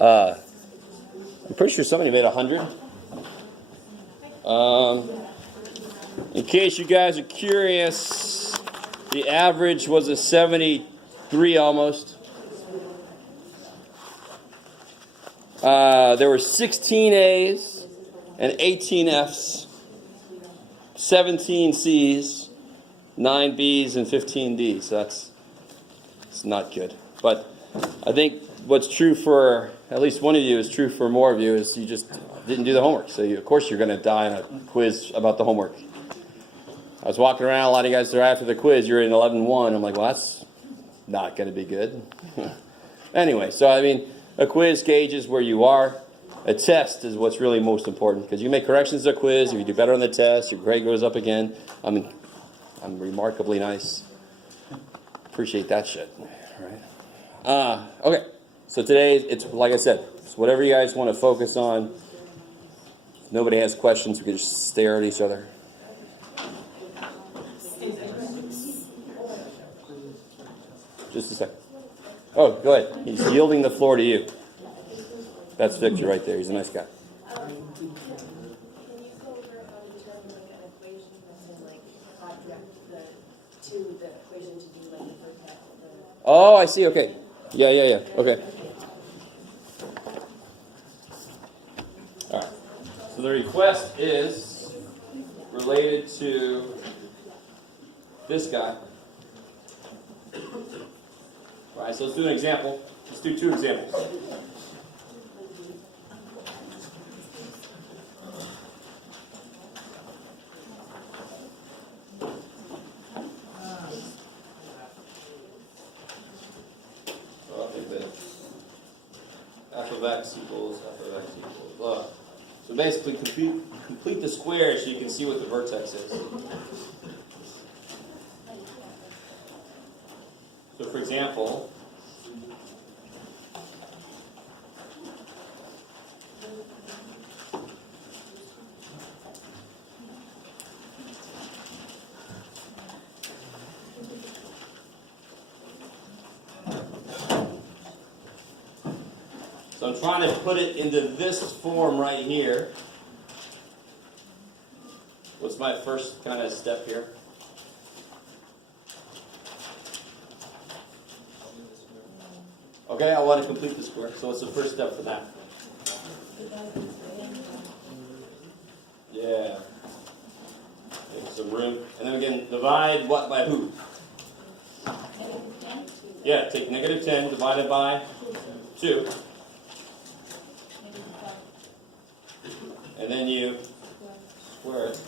I'm pretty sure somebody made 100. In case you guys are curious, the average was a 73 almost. There were 16 A's and 18 F's, 17 C's, 9 B's, and 15 D's. So it's not good. But I think what's true for at least one of you is true for more of you is you just didn't do the homework. So of course you're going to die in a quiz about the homework. I was walking around, a lot of you guys are after the quiz, you're in 11-1. I'm like, well, that's not going to be good. Anyway, so I mean, a quiz gauges where you are. A test is what's really most important because you make corrections to a quiz. If you do better on the test, your grade goes up again. I mean, I'm remarkably nice. Appreciate that shit. Right? Okay, so today, it's like I said, it's whatever you guys want to focus on. If nobody has questions, we can just stare at each other. Just a second. Oh, go ahead. He's yielding the floor to you. That's Victor right there. He's a nice guy. Oh, I see. Okay. Yeah. Okay. All right. So the request is related to this guy. All right, so let's do an example. Let's do 2 examples. F of x equals f of x equals. So basically complete the square so you can see what the vertex is. So for example, so I'm trying to put it into this form right here. What's my first kind of step here? Okay, I want to complete the square. So what's the first step for that? Yeah. Make some room. And then we can divide what by who? Yeah, take -10 divided by 2. And then you square it.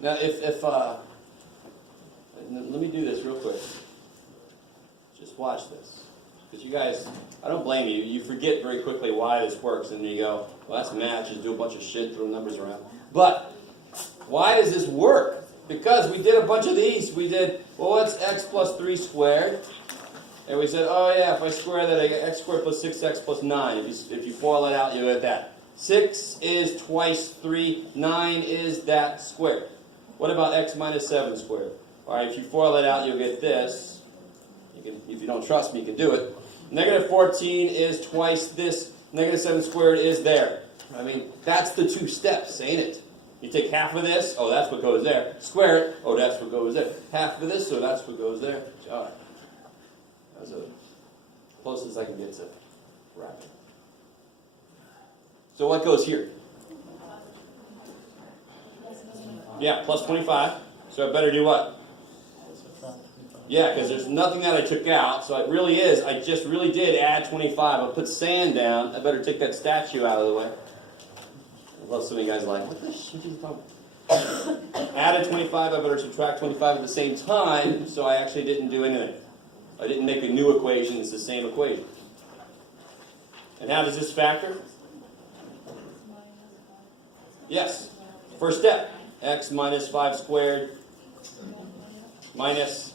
Now let me do this real quick. Just watch this. Because you guys, I don't blame you. You forget very quickly why this works. And you go, well, that's math. Just do a bunch of shit, throw numbers around. But why does this work? Because we did a bunch of these. We did, well, what's x plus 3 squared? And we said, oh yeah, if I square that, I get x squared plus 6x plus 9. If you FOIL it out, you get that. 6 is twice 3. 9 is that squared. What about x minus 7 squared? All right, if you FOIL it out, you'll get this. You can, if you don't trust me, you can do it. -14 is twice this. -7 squared is there. I mean, that's the 2 steps, ain't it? You take half of this, oh, that's what goes there. Square it, oh, that's what goes there. Half of this, so that's what goes there. All right. That's the closest I can get to wrapping. So what goes here? Yeah, plus 25. So I better do what? Yeah, because there's nothing that I took out. So it really is, I just really did add 25. I put sand down. I better take that statue out of the way. Well, some of you guys are like, what the shit are you talking about? Added 25, I better subtract 25 at the same time, so I actually didn't do anything. I didn't make a new equation, it's the same equation. And how does this factor? Yes. First step, x minus 5 squared minus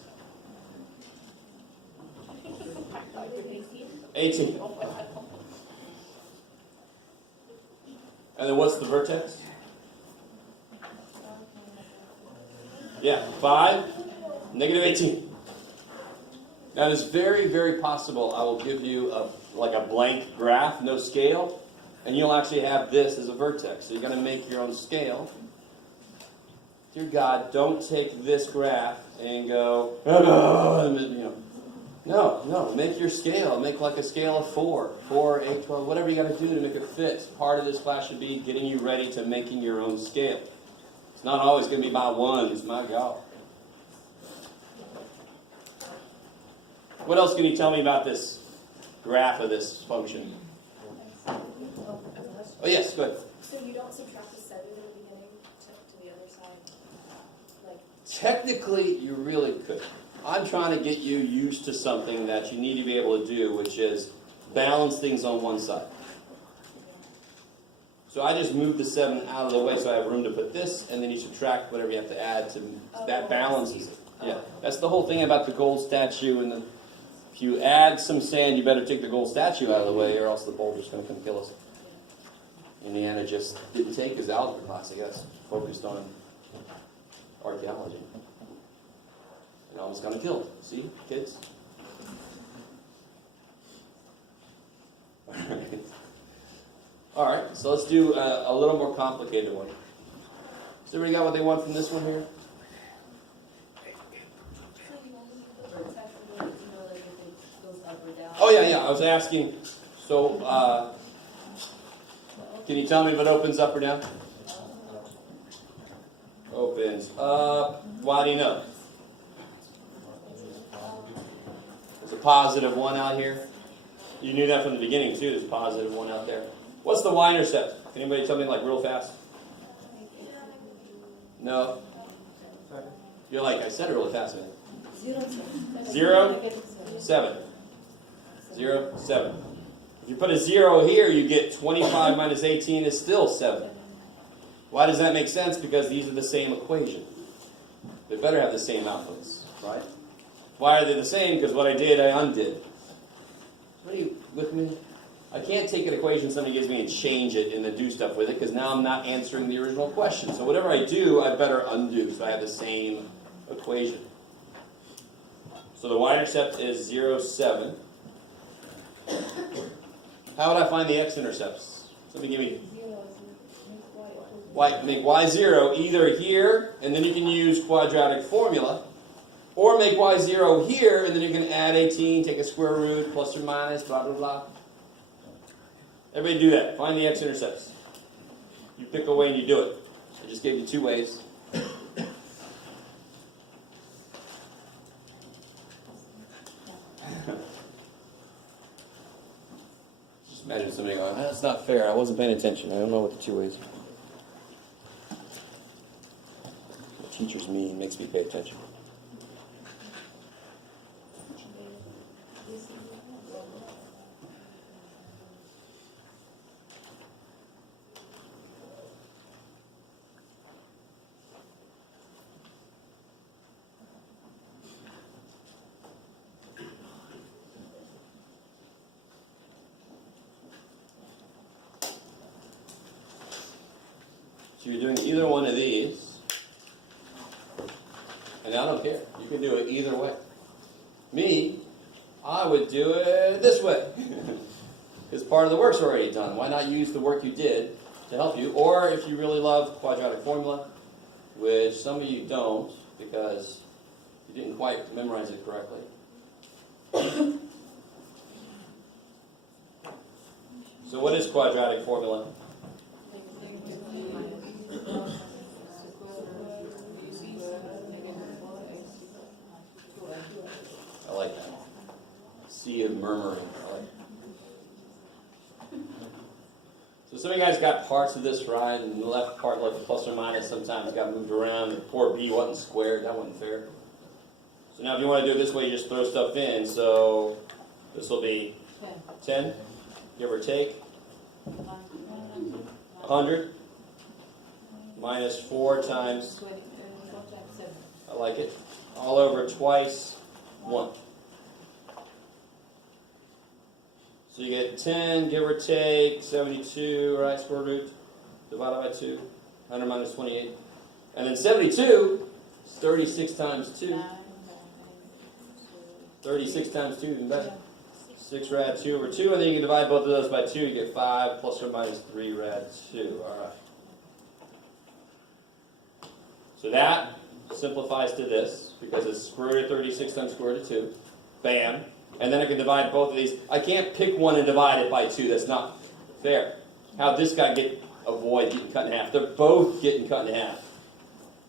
18. And then what's the vertex? Yeah, 5, -18. Now, it's very, very possible I will give you like a blank graph, no scale, and you'll actually have this as a vertex. So you're going to make your own scale. Dear God, don't take this graph and go, No, make your scale. Make like a scale of 4, 8, 12, whatever you got to do to make it fit. Part of this class should be getting you ready to making your own scale. It's not always going to be by ones, my God. What else can you tell me about this graph of this function? Oh, yes, go ahead. So you don't subtract the 7 in the beginning to the other side? Technically, you really could. I'm trying to get you used to something that you need to be able to do, which is balance things on one side. So I just moved the 7 out of the way so I have room to put this, and then you subtract whatever you have to add to that balances it. Yeah, that's the whole thing about the gold statue. And if you add some sand, you better take the gold statue out of the way, or else the boulder's going to come kill us. Indiana just didn't take his algebra class, I guess, focused on archaeology. And almost got killed. See, kids? All right, so let's do a little more complicated one. Has everybody got what they want from this one here? Oh, yeah, I was asking, so can you tell me if it opens up or down? Opens up. Why do you know? There's a positive 1 out here. You knew that from the beginning, too. There's a positive 1 out there. What's the Y-intercept? Can anybody tell me, like, real fast? No? You're like, I said it really fast, man. 0, 7. 0, 7. If you put a 0 here, you get 25 minus 18 is still 7. Why does that make sense? Because these are the same equation. They better have the same outputs, right? Why are they the same? Because what I did, I undid. What are you with me? I can't take an equation somebody gives me and change it and then do stuff with it, because now I'm not answering the original question. So whatever I do, I better undo, so I have the same equation. So the y-intercept is 0, 7. How would I find the x-intercepts? Somebody give me... Make y 0 either here, and then you can use quadratic formula, or make y 0 here, and then you can add 18, take a square root, plus or minus, blah, blah, blah. Everybody do that. Find the x-intercepts. You pick a way and you do it. I just gave you 2 ways. Just imagine somebody going, that's not fair. I wasn't paying attention. I don't know what the 2 ways are. Teacher's mean, makes me pay attention. So you're doing either one of these. And I don't care. You can do it either way. Me, I would do it this way. Because part of the work's already done. Why not use the work you did to help you? Or if you really love quadratic formula, which some of you don't because you didn't quite memorize it correctly. So what is quadratic formula? I like that. Sea of murmuring. I like that. So some of you guys got parts of this right, and the left part, like the plus or minus, sometimes got moved around. The poor b wasn't squared. That wasn't fair. So now if you want to do it this way, you just throw stuff in. So this will be 10, give or take. 100 minus 4 times, I like it, all over twice 1. So you get 10, give or take, 72, right, square root, divided by 2, 100 minus 28. And then 72 is 36 times 2. 36 times 2, even better. 6 rad 2 over 2, and then you can divide both of those by 2, you get 5 plus or minus 3 rad 2. Alright. So that simplifies to this, because it's square root of 36 times square root of 2. Bam. And then I can divide both of these. I can't pick one and divide it by 2. That's not fair. How'd this guy avoid getting cut in half? They're both getting cut in half.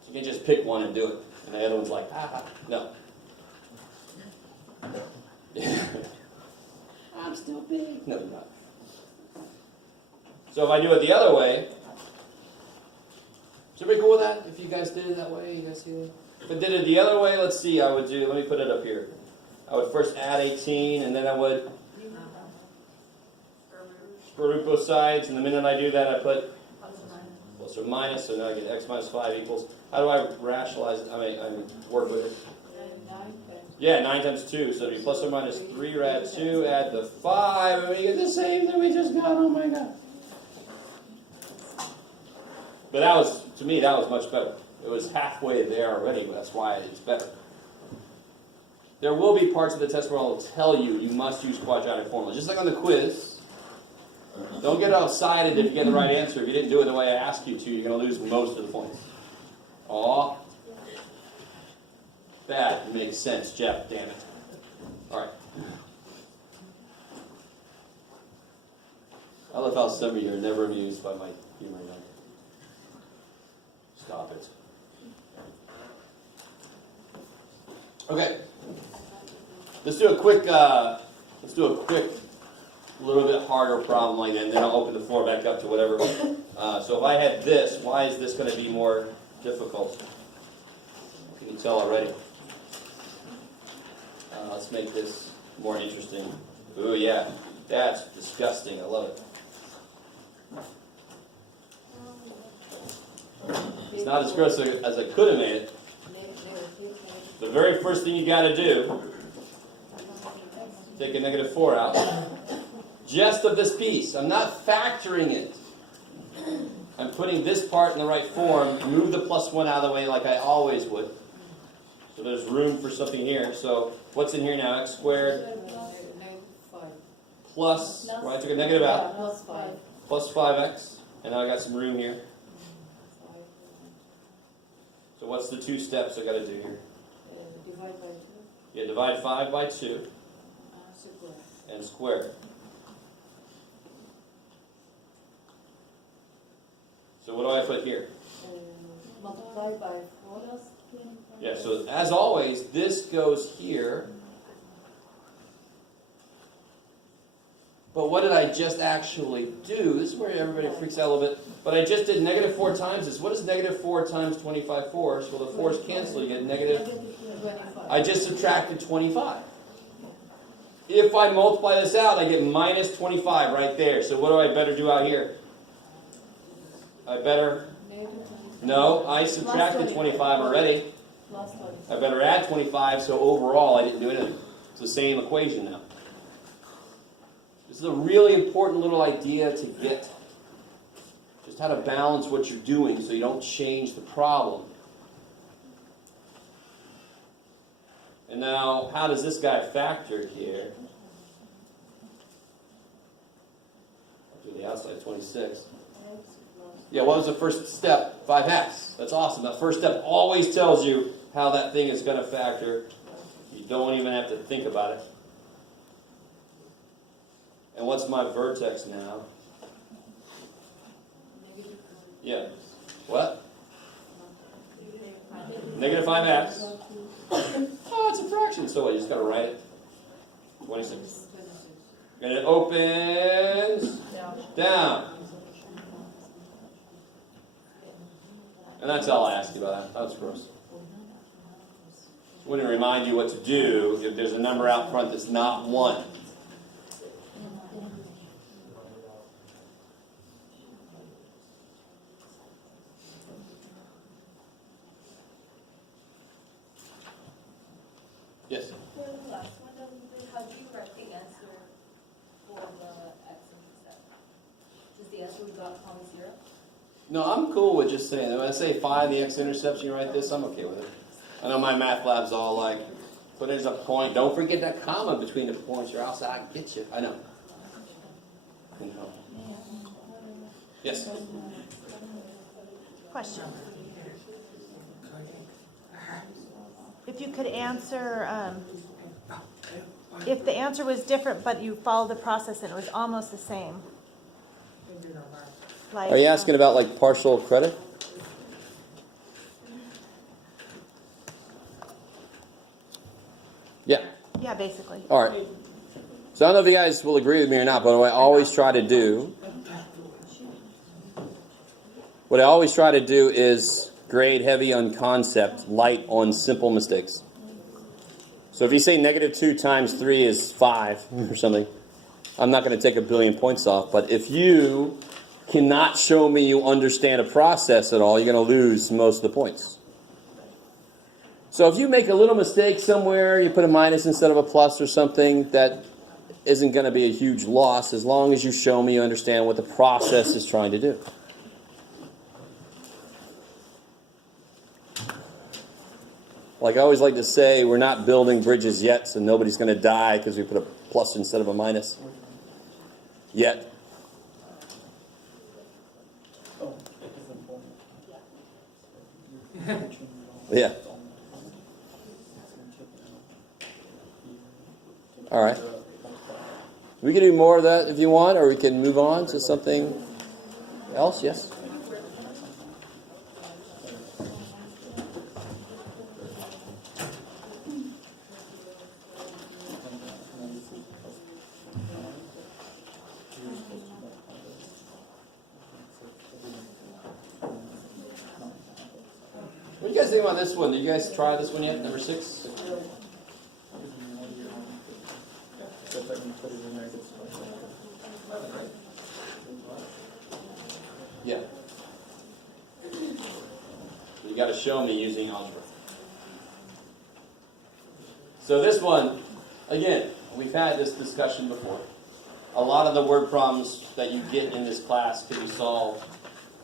So you can just pick one and do it. And the other one's like, no. I'm still big. No, you're not. So if I do it the other way, is everybody cool with that? If you guys did it that way, you guys see that? If I did it the other way, let's see, I would do, let me put it up here. I would first add 18, and then I would square root both sides, and the minute I do that, I put plus or minus, so now I get x minus 5 equals. How do I rationalize it? I mean, work with it. Yeah, 9 times 2, so it'd be plus or minus 3 rad 2, add the 5, and we get the same that we just got, oh my god. But that was, to me, that was much better. It was halfway there already, but that's why it's better. There will be parts of the test where I'll tell you, you must use quadratic formulas. Just like on the quiz, don't get all excited if you get the right answer. If you didn't do it the way I asked you to, you're going to lose most of the points. Aw. That makes sense, Jeff, damn it. Alright. I love how some of you are never amused by my humor. Stop it. Okay. Let's do a quick, little bit harder problem like that, and then I'll open the floor back up to whatever. So if I had this, why is this going to be more difficult? Can you tell already? Let's make this more interesting. Ooh, yeah. That's disgusting. I love it. It's not as gross as I could have made it. The very first thing you got to do, take a negative 4 out. Just of this piece. I'm not factoring it. I'm putting this part in the right form. Move the plus 1 out of the way like I always would. So there's room for something here. So what's in here now? X squared plus, well, I took a negative out. Plus 5x. And now I got some room here. So what's the 2 steps I got to do here? Divide by 2. Yeah, divide 5 by 2. And square. So what do I put here? Multiply by 4. Yeah, so as always, this goes here. But what did I just actually do? This is where everybody freaks out a little bit. But I just did negative 4 times this. What is negative 4 times 25 fourths? Well, the 4's cancel. You get negative. 25. I just subtracted 25. If I multiply this out, I get minus 25 right there. So what do I better do out here? I better... No, I subtracted 25 already. I better add 25, so overall I didn't do anything. It's the same equation now. This is a really important little idea to get. Just how to balance what you're doing so you don't change the problem. And now, how does this guy factor here? Up to the outside, 26. Yeah, what was the first step? 5x. That's awesome. That first step always tells you how that thing is going to factor. You don't even have to think about it. And what's my vertex now? Yeah. What? Negative 5x. Oh, it's a fraction. So what? You just got to write it. 26. And it opens down. And that's all I ask you about that. That was gross. I want to remind you what to do if there's a number out front that's not 1. Yes? For the last one, how do you write the answer for the x-intercept? Is the answer we got comma 0? No, I'm cool with just saying, when I say find the x-intercepts, you write this, I'm okay with it. I know my math lab's all like, Put it as a point. Don't forget that comma between the points or else I get you. I know. Yes? Question. If you could answer, if the answer was different, but you followed the process and it was almost the same. Like, Are you asking about like partial credit? Yeah. Yeah, basically. All right. So I don't know if you guys will agree with me or not, but what I always try to do is grade heavy on concept, light on simple mistakes. So if you say -2 times 3 is 5 or something, I'm not going to take a billion points off. But if you cannot show me you understand a process at all, you're going to lose most of the points. So if you make a little mistake somewhere, you put a minus instead of a plus or something, that isn't going to be a huge loss as long as you show me you understand what the process is trying to do. Like I always like to say, we're not building bridges yet, so nobody's going to die because we put a plus instead of a minus. Yet. Yeah. All right. We can do more of that if you want, or we can move on to something else. Yes? What do you guys think about this one? Did you guys try this one yet? Number 6? Yeah. You got to show me using algebra. So this one, again, we've had this discussion before. A lot of the word problems that you get in this class can be solved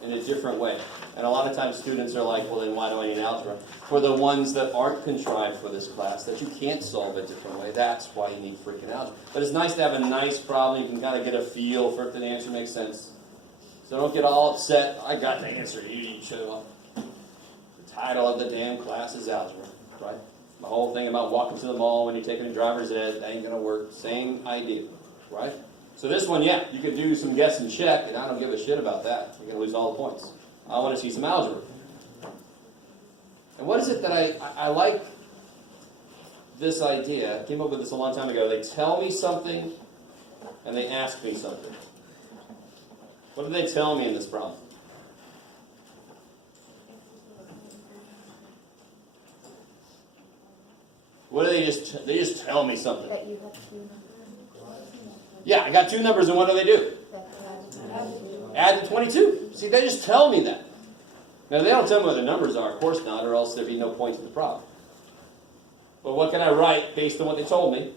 in a different way. And a lot of times students are like, well, then why do I need algebra? For the ones that aren't contrived for this class, that you can't solve a different way, that's why you need freaking algebra. But it's nice to have a nice problem. You can kind of get a feel for if the answer makes sense. So don't get all upset. I got the answer. You need to show up. The title of the damn class is algebra, right? The whole thing about walking to the mall when you're taking a driver's ed, that ain't going to work. Same idea, right? So this one, yeah, you can do some guess and check, and I don't give a shit about that. You're going to lose all the points. I want to see some algebra. And what is it that I like this idea? I came up with this a long time ago. They tell me something, and they ask me something. What do they tell me in this problem? What do they just tell me something? That you have to. Yeah, I got 2 numbers, and what do? Add to 22. See, they just tell me that. Now, they don't tell me what the numbers are, of course not, or else there'd be no point to the problem. But what can I write based on what they told me?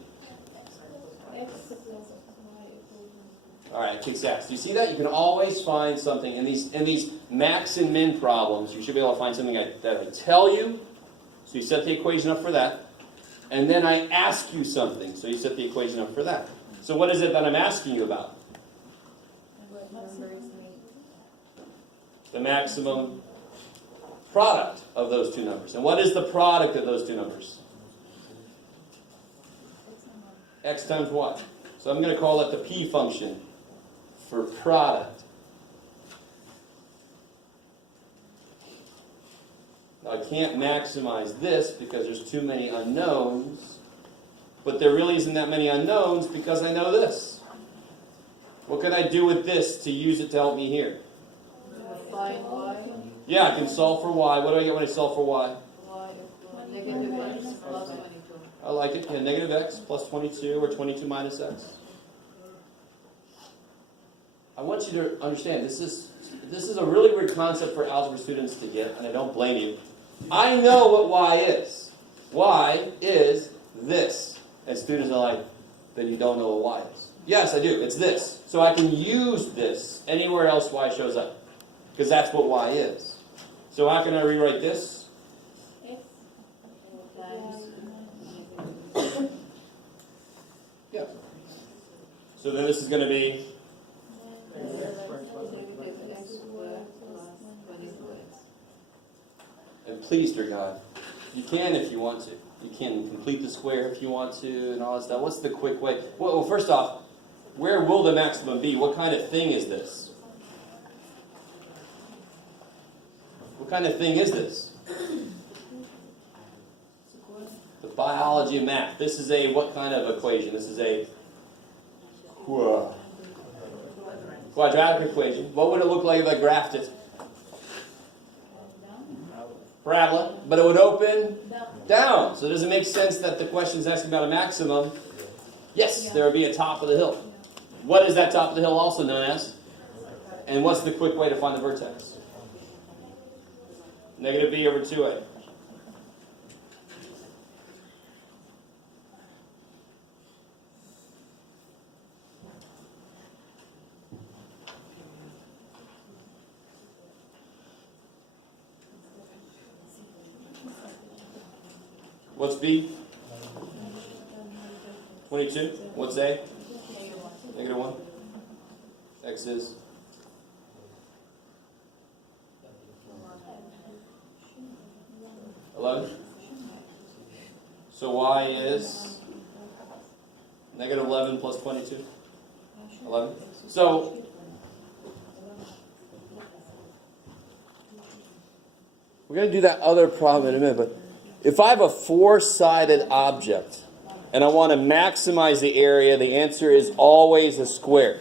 All right, kicks ass. Do you see that? You can always find something in these max and min problems. You should be able to find something that I tell you. So you set the equation up for that. And then I ask you something. So you set the equation up for that. So what is it that I'm asking you about? The maximum product of those 2 numbers. And what is the product of those 2 numbers? X times Y. So I'm going to call it the P function for product. Now I can't maximize this because there's too many unknowns, but there really isn't that many unknowns because I know this. What can I do with this to use it to help me here? Find y. Yeah, I can solve for y. What do I get when I solve for y? Negative x plus 22. I like it. Yeah, negative x plus 22 or 22 minus x. I want you to understand, this is a really weird concept for algebra students to get, and I don't blame you. I know what y is. Y is this. And students are like, then you don't know what y is. Yes, I do. It's this. So I can use this anywhere else y shows up. Because that's what y is. So how can I rewrite this? Yeah. So then this is going to be, and please, dear God, you can if you want to. You can complete the square if you want to and all that stuff. What's the quick way? Well, first off, where will the maximum be? What kind of thing is this? What kind of thing is this? The biology of math. This is a what kind of equation? This is a quadratic equation. What would it look like if I graphed it? Parabola, but it would open down. So does it make sense that the question is asking about a maximum? Yes, there would be a top of the hill. What is that top of the hill also known as? And what's the quick way to find the vertex? Negative b over 2a. What's b? 22. What's a? Negative 1. X is? $11. So y is negative 11 plus 22. 11. So we're going to do that other problem in a minute, but if I have a four-sided object and I want to maximize the area, the answer is always a square.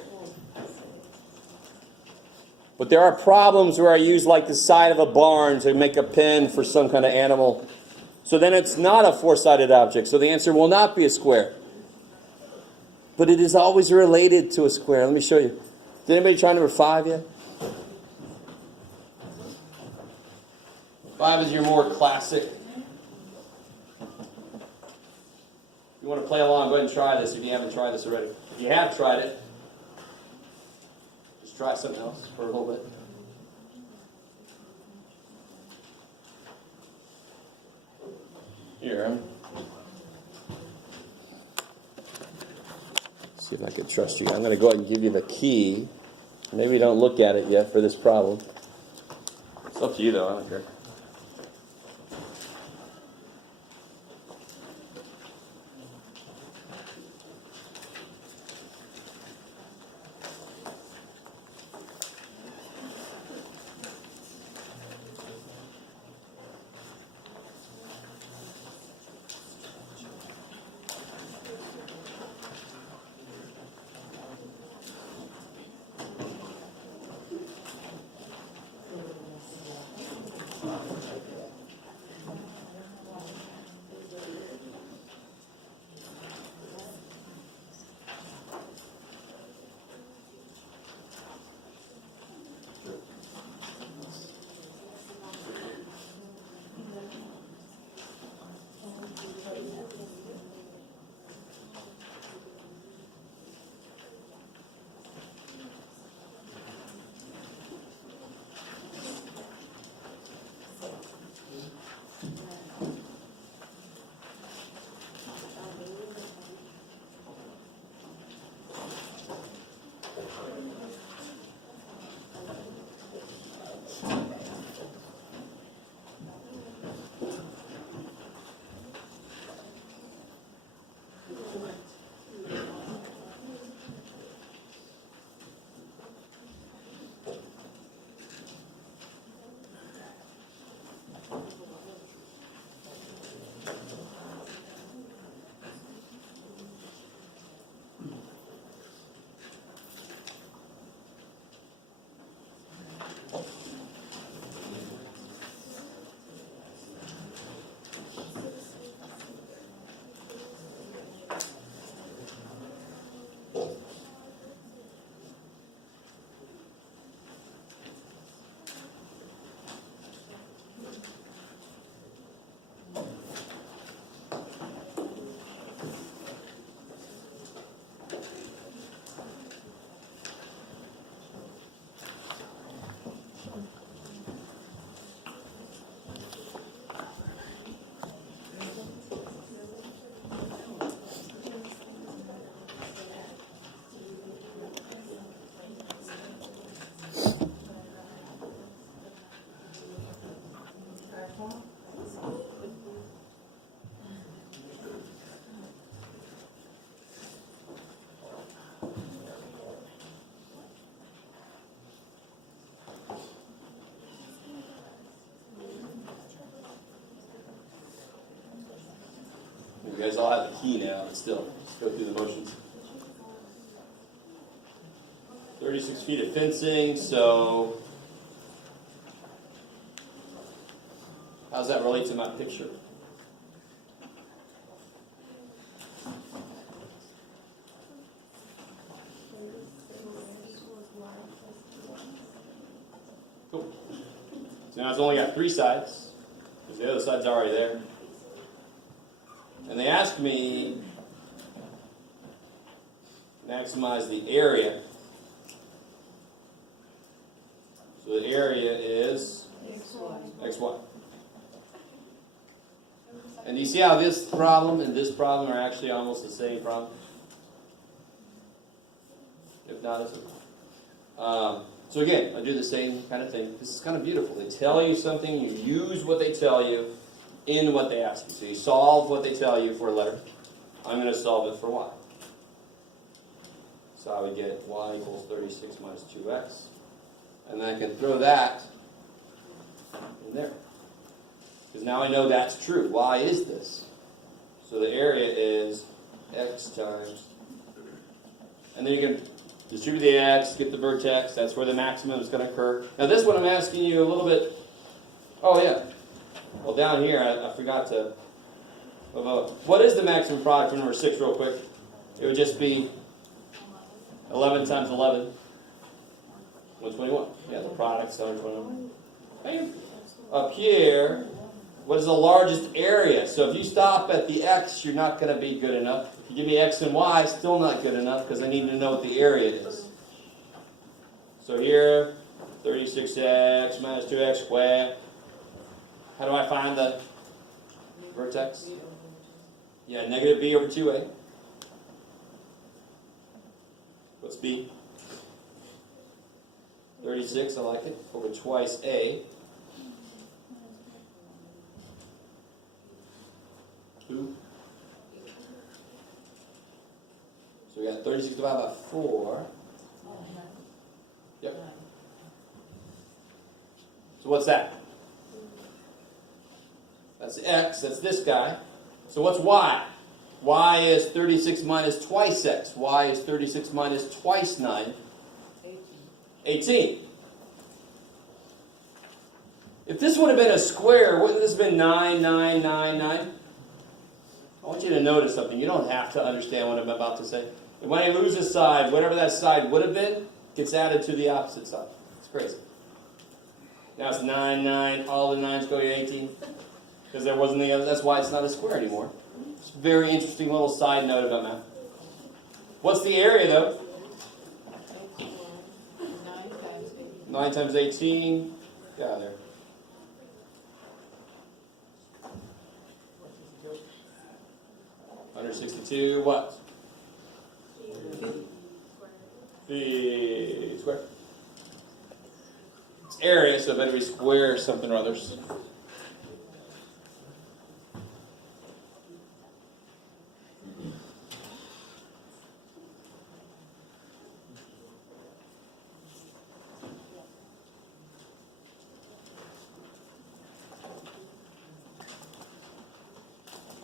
But there are problems where I use like the side of a barn to make a pen for some kind of animal. So then it's not a four-sided object. So the answer will not be a square. But it is always related to a square. Let me show you. Did anybody try number 5 yet? 5 is your more classic. If you want to play along, go ahead and try this if you haven't tried this already. If you have tried it, just try something else for a little bit. Here. See if I can trust you. I'm going to go ahead and give you the key. Maybe don't look at it yet for this problem. It's up to you, though. I don't care. guys all have the key now, but still, let's go through the motions. 36 feet of fencing, so how does that relate to my picture? Cool. So now it's only got 3 sides, because the other side's already there. And they asked me to maximize the area. So the area is XY. And do you see how this problem and this problem are actually almost the same problem? If not, it's so again, I do the same kind of thing. This is kind of beautiful. They tell you something, you use what they tell you in what they ask you. So you solve what they tell you for a letter. I'm going to solve it for y. So I would get y equals 36 minus 2x. And then I can throw that in there. Because now I know that's true. Y is this. So the area is x times. And then you can distribute the x, get the vertex. That's where the maximum is going to occur. Now this one I'm asking you a little bit. Oh yeah. Well down here I forgot to. What is the maximum product for number 6 real quick? It would just be 11 times 11. 121. Yeah, the product's 121. Bam. Up here, what is the largest area? So if you stop at the x, you're not going to be good enough. If you give me x and y, still not good enough because I need to know what the area is. So here, 36x minus 2x squared. How do I find the vertex? Yeah, negative b over 2a. What's b? 36, I like it, over twice a. 2. So we got 36 divided by 4. Yep. So what's that? That's x, that's this guy. So what's y? Y is 36 minus twice x. Y is 36 minus twice 9. 18. If this would have been a square, wouldn't this have been 9, 9, 9, 9? I want you to notice something. You don't have to understand what I'm about to say. And when I lose a side, whatever that side would have been, gets added to the opposite side. It's crazy. Now it's 9, 9. All the 9s go to 18. Because there wasn't the other. That's why it's not a square anymore. It's a very interesting little side note about math. What's the area, though? 9 times 18. Get out of there. Under 62. What? Feet square. It's area, so it better be square or something or others.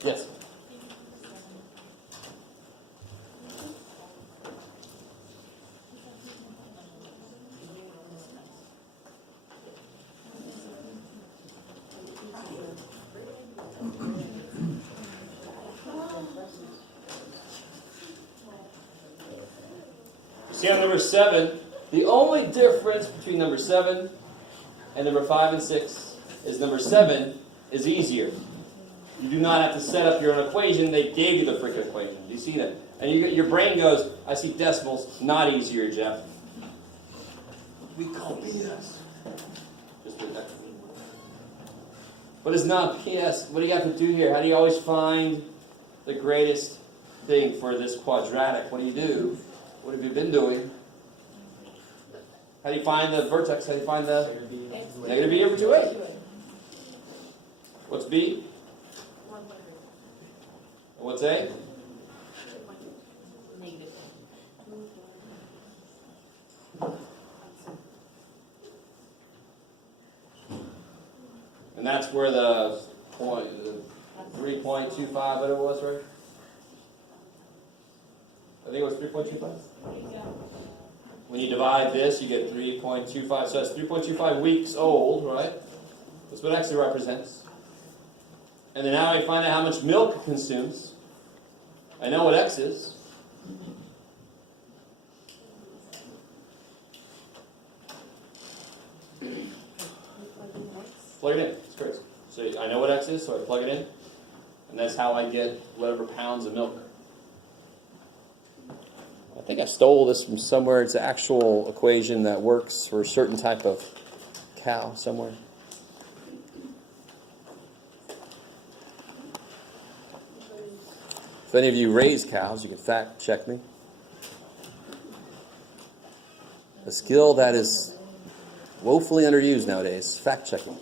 Yes. See on number 7, the only difference between number 7 and number 5 and 6 is number 7 is easier. You do not have to set up your own equation. They gave you the freaking equation. Do you see that? And your brain goes, I see decimals. Not easier, Jeff. We call PS. Just do that. What is not PS? What do you have to do here? How do you always find the greatest thing for this quadratic? What do you do? What have you been doing? How do you find the vertex? How do you find the negative b over 2a? What's b? What's a? Negative. And that's where the 3.25, what it was, right? think it was 3.25? When you divide this, you get 3.25. So that's 3.25 weeks old, right? That's what X represents. And then now I find out how much milk it consumes. I know what X is. Plug it in. It's crazy. So I know what X is, so I plug it in. And that's how I get whatever pounds of milk. I think I stole this from somewhere. It's an actual equation that works for a certain type of cow somewhere. If any of you raise cows, you can fact check me. A skill that is woefully underused nowadays, fact checking.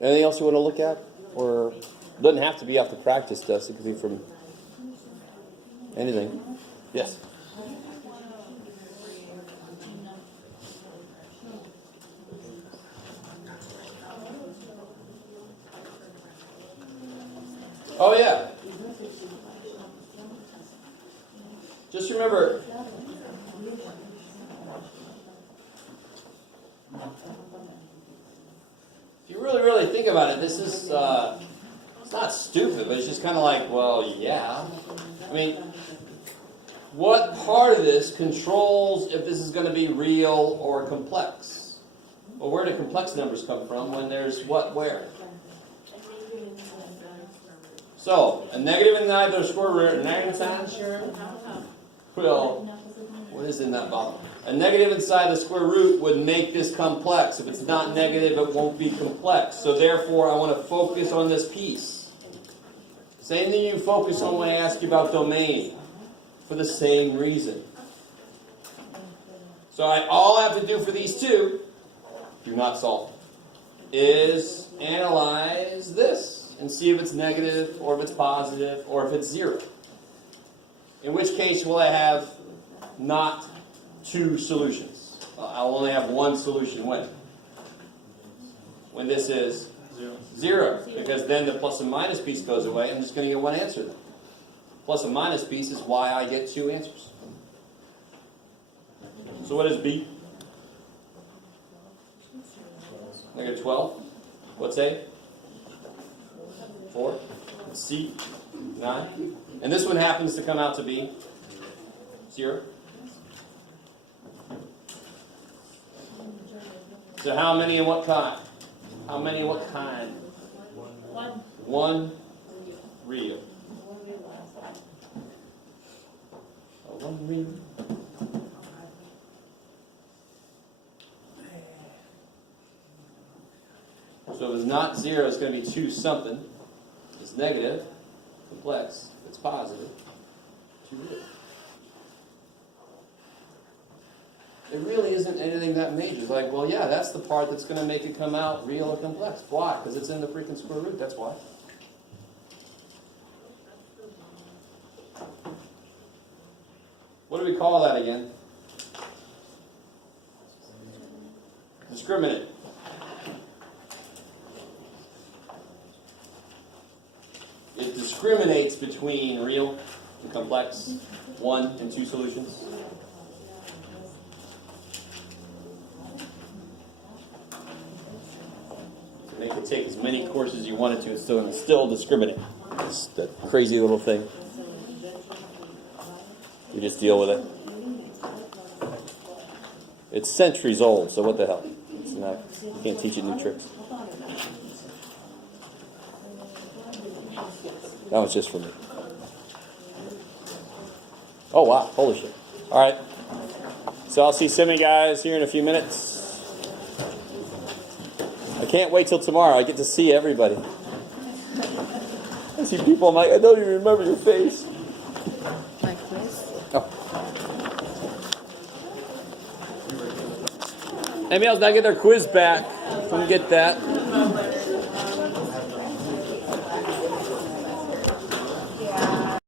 Anything else you want to look at? Or it doesn't have to be off the practice test. It could be from anything. Yes? Oh, yeah. Just remember, if you really think about it, this is, it's not stupid, but it's just kind of like, well, yeah. I mean, what part of this controls if this is going to be real or complex? Well, where do complex numbers come from when there's what, where? So, a negative inside the square root, a negative inside, well, what is in that bottom? A negative inside the square root would make this complex. If it's not negative, it won't be complex. So therefore, I want to focus on this piece. Same thing you focus on when I ask you about domain, for the same reason. So all I have to do for these two, do not solve, is analyze this and see if it's negative, or if it's positive, or if it's zero. In which case will I have not two solutions. I'll only have one solution when? When this is zero. Because then the plus and minus piece goes away. I'm just going to get one answer then. Plus and minus piece is why I get two answers. So what is B? Negative 12. What's A? 4. C? 9. And this one happens to come out to be 0. So how many and what kind? How many and what kind? One real. One real. So if it's not 0, it's going to be 2 something. If it's negative, complex. If it's positive, 2 real. It really isn't anything that major. It's like, well, yeah, that's the part that's going to make it come out real or complex. Why? Because it's in the freaking square root. That's why. What do we call that again? Discriminant. It discriminates between real and complex, 1 and 2 solutions. They could take as many courses as you wanted to, and still discriminate. It's that crazy little thing. We just deal with it. It's centuries old, so what the hell? It's not, you can't teach it new tricks. That was just for me. Oh, wow. Holy shit. All right. So I'll see some of you guys here in a few minutes. I can't wait till tomorrow. I get to see everybody. I see people, I'm like, I don't even remember your face. Like Anybody else not get their quiz back? Don't get that.